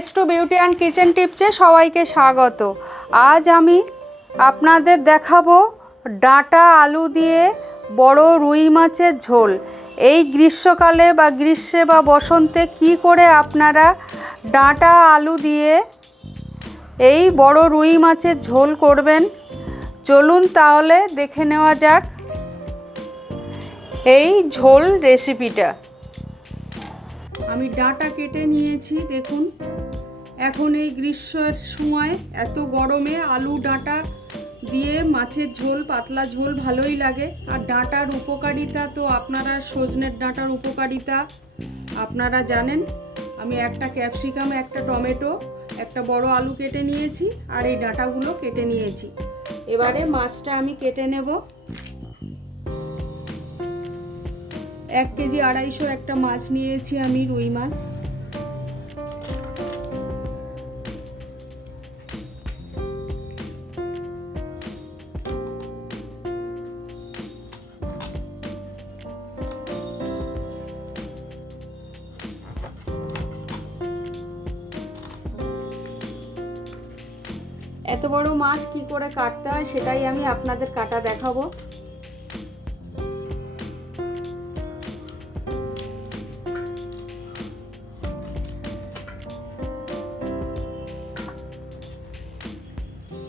S two beauty and kitchen টিপসে সবাইকে স্বাগত। আজ আমি আপনাদের দেখাবো ডাঁটা আলু দিয়ে বড় রুই মাছের ঝোল। এই গ্রীষ্মকালে বা গ্রীষ্মে বা বসন্তে কি করে আপনারা ডাঁটা আলু দিয়ে এই বড় রুই মাছের ঝোল করবেন, চলুন তাহলে দেখে নেওয়া যাক এই ঝোল রেসিপিটা। আমি ডাঁটা কেটে নিয়েছি, দেখুন। এখন এই গ্রীষ্মের সময় এত গরমে আলু ডাঁটা দিয়ে মাছের ঝোল, পাতলা ঝোল ভালোই লাগে। আর ডাঁটার উপকারিতা তো আপনারা, সজনের ডাঁটার উপকারিতা আপনারা জানেন। আমি একটা ক্যাপসিকাম, একটা টমেটো, একটা বড় আলু কেটে নিয়েছি আর এই ডাঁটাগুলো কেটে নিয়েছি। এবারে মাছটা আমি কেটে নেব। 1 কেজি 250 একটা মাছ নিয়েছি আমি, রুই মাছ। এত বড় মাছ কি করে কাটতে হয় সেটাই আমি আপনাদের কাটা দেখাবো।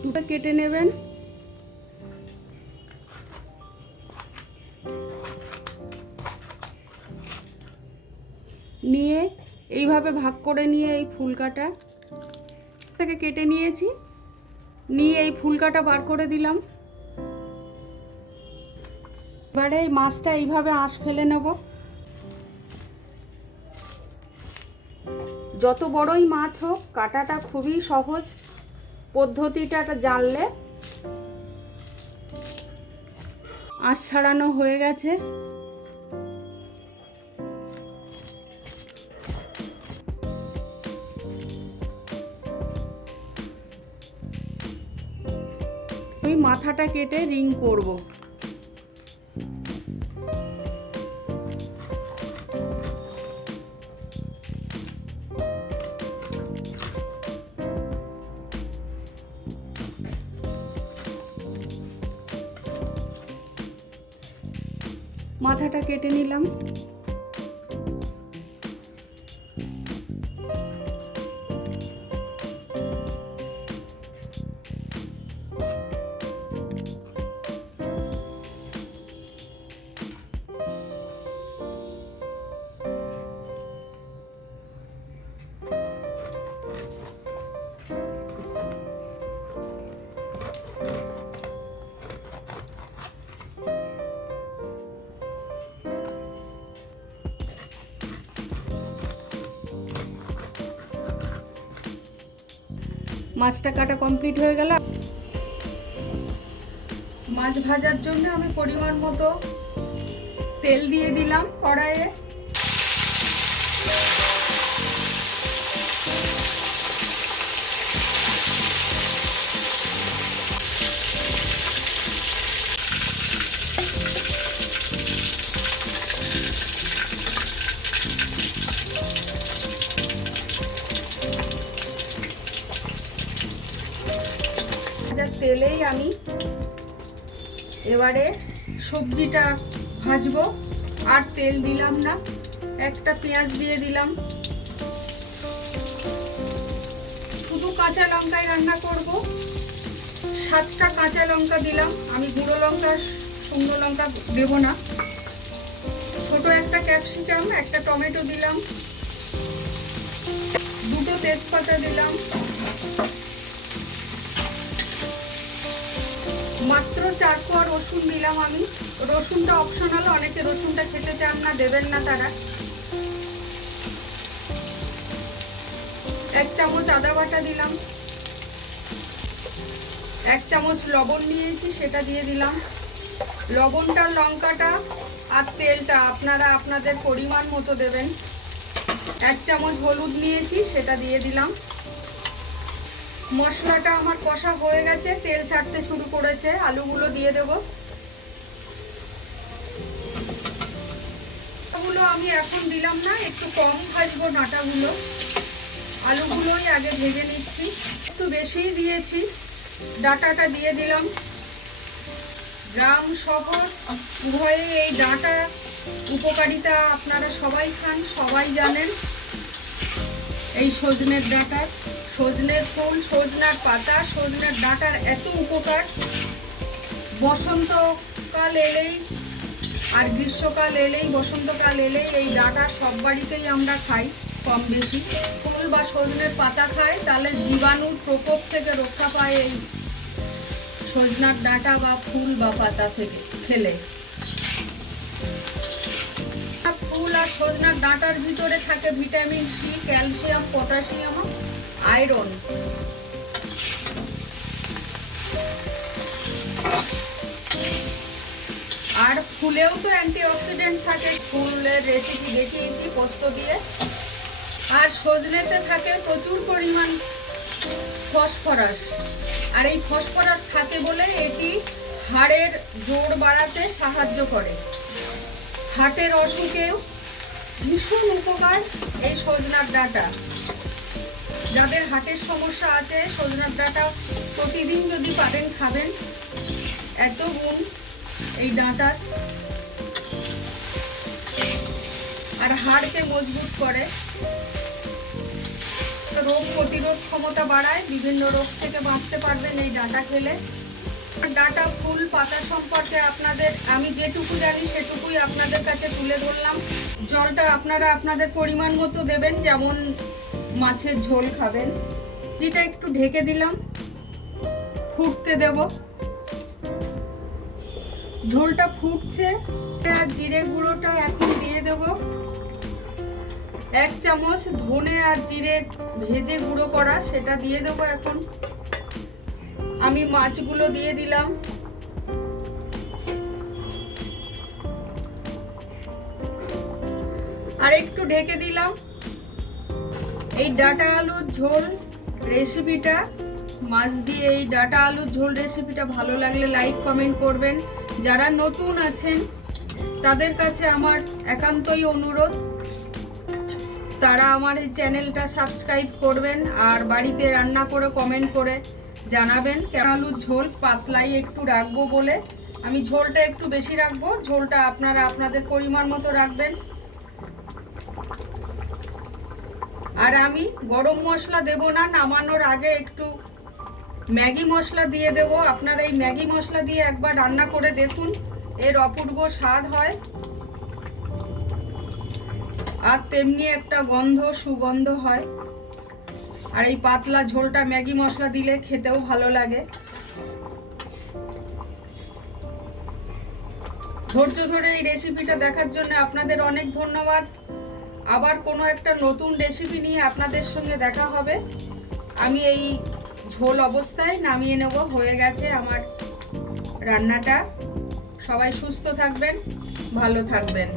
দুটো কেটে নেবেন। নিয়ে এইভাবে ভাগ করে নিয়ে এই ফুলকাটা থেকে কেটে নিয়েছি, নিয়ে এই ফুলকাটা বার করে দিলাম। এবারে এই মাছটা এইভাবে আঁশ ফেলে নেব। যত বড়ই মাছ হোক, কাটাটা খুবই সহজ, পদ্ধতিটা জানলে। আঁশ ছাড়ানো হয়ে গেছে। আমি মাথাটা কেটে রিং করব। মাথাটা কেটে নিলাম। মাছটা কাটা কমপ্লিট হয়ে গেল। মাছ ভাজার জন্য আমি পরিমাণ মতো তেল দিয়ে দিলাম কড়াইয়ে। তেলেই আমি এবারে সবজিটা ভাজবো। আর তেল দিলাম না, একটা পেঁয়াজ দিয়ে দিলাম। শুধু কাঁচা লঙ্কায় রান্না করব। 7টা কাঁচা লঙ্কা দিলাম আমি, গুঁড়ো লঙ্কা, শুকনো লঙ্কা দেব না। ছোট একটা ক্যাপসিকাম, একটা টমেটো দিলাম, 2টো তেজপাতা দিলাম, মাত্র 4 কোয়া রসুন দিলাম আমি। রসুনটা অপশনাল, অনেকে রসুনটা খেতে চান না, দেবেন না তারা। 1 চামচ আদা বাটা দিলাম। 1 চামচ লবণ নিয়েছি, সেটা দিয়ে দিলাম। লবণটা, লঙ্কাটা আর তেলটা আপনারা আপনাদের পরিমাণ মতো দেবেন। 1 চামচ হলুদ নিয়েছি, সেটা দিয়ে দিলাম। মশলাটা আমার কষা হয়ে গেছে, তেল ছাড়তে শুরু করেছে। আলুগুলো দিয়ে দেব। আলুগুলো আমি এখন দিলাম না, একটু কম ভাজবো ডাঁটাগুলো। আলুগুলো ডাটাটাই আগে ভেজে নিচ্ছি। একটু বেশিই দিয়েছি, ডাটাটা দিয়ে দিলাম। গ্রাম শহর উভয়ে এই ডাটা উপকারিতা আপনারা সবাই খান, সবাই জানেন। এই সজনের ডাটা, সজনের ফুল, সজনার পাতা, সজনের ডাটার এত উপকার। বসন্তকাল এলেই আর গ্রীষ্মকাল এলেই, বসন্তকাল এলেই এই ডাটা সব বাড়িতেই আমরা খাই কম বেশি। ফুল বা সজনের পাতা খাই, তাহলে জীবাণুর প্রকোপ থেকে রক্ষা পায় এই সজনার ডাটা বা ফুল বা পাতা থেকে খেলে। ফুল আর সজনার ডাঁটার ভিতরে থাকে vitamin C, calcium, potassium, iron. আর ফুলেও তো অ্যান্টিঅক্সিডেন্ট থাকে। ফুলের রেসিপি দেখিয়েছি পোস্ত দিয়ে। আর সজনেতে থাকে প্রচুর পরিমাণ ফসফরাস। আর এই ফসফরাস থাকে বলে এটি হাড়ের জোর বাড়াতে সাহায্য করে। হার্টের অসুখেও ভীষণ উপকার এই সজনার ডাঁটা। যাদের হার্টের সমস্যা আছে, সজনার ডাঁটা প্রতিদিন যদি পারেন খাবেন। এত গুণ এই ডাঁটার। আর হাড়কে মজবুত করে, রোগ প্রতিরোধ ক্ষমতা বাড়ায়, বিভিন্ন রোগ থেকে বাঁচতে পারবেন এই ডাঁটা খেলে। ডাঁটা ফুল পাতা সম্পর্কে আমি যেটুকু জানি সেটুকুই আপনাদের কাছে তুলে ধরলাম। জলটা আপনারা আপনাদের পরিমাণ মতো দেবেন, যেমন মাছের ঝোল খাবেন। যেটা একটু ঢেকে দিলাম, ফুটতে দেব। ঝোলটা ফুটছে, আর জিরে গুঁড়োটা এখন দিয়ে দেব। 1 চামচ ধনে আর জিরে ভেজে গুঁড়ো করা, সেটা দিয়ে দেবো এখন। আমি মাছগুলো দিয়ে দিলাম। আর একটু ঢেকে দিলাম। এই ডাঁটা আলুর ঝোল রেসিপিটা, মাছ দিয়ে এই ডাঁটা আলুর ঝোল রেসিপিটা ভালো লাগলে লাইক কমেন্ট করবেন। যারা নতুন আছেন তাদের কাছে আমার একান্তই অনুরোধ, তারা আমার এই চ্যানেলটা সাবস্ক্রাইব করবেন। আর বাড়িতে রান্না করে কমেন্ট করে জানাবেন। আলুর ঝোল পাতলাই একটু রাখবো বলে আমি ঝোলটা একটু বেশি রাখবো। ঝোলটা আপনারা আপনাদের পরিমাণ মতো রাখবেন। আর আমি গরম মশলা দেব না, নামানোর আগে একটু ম্যাগি মশলা দিয়ে দেব। আপনারা এই ম্যাগি মশলা দিয়ে একবার রান্না করে দেখুন, এর অপূর্ব স্বাদ হয়। আর তেমনি একটা সুগন্ধ হয়। আর এই পাতলা ঝোলটা ম্যাগি মশলা দিলে খেতেও ভালো লাগে। ধৈর্য ধরে এই রেসিপিটা দেখার জন্য আপনাদের অনেক ধন্যবাদ। আবার কোনো একটা নতুন রেসিপি নিয়ে আপনাদের সঙ্গে দেখা হবে। আমি এই ঝোল অবস্থায় নামিয়ে নেব। হয়ে গেছে আমার রান্নাটা। সবাই সুস্থ থাকবেন, ভালো থাকবেন।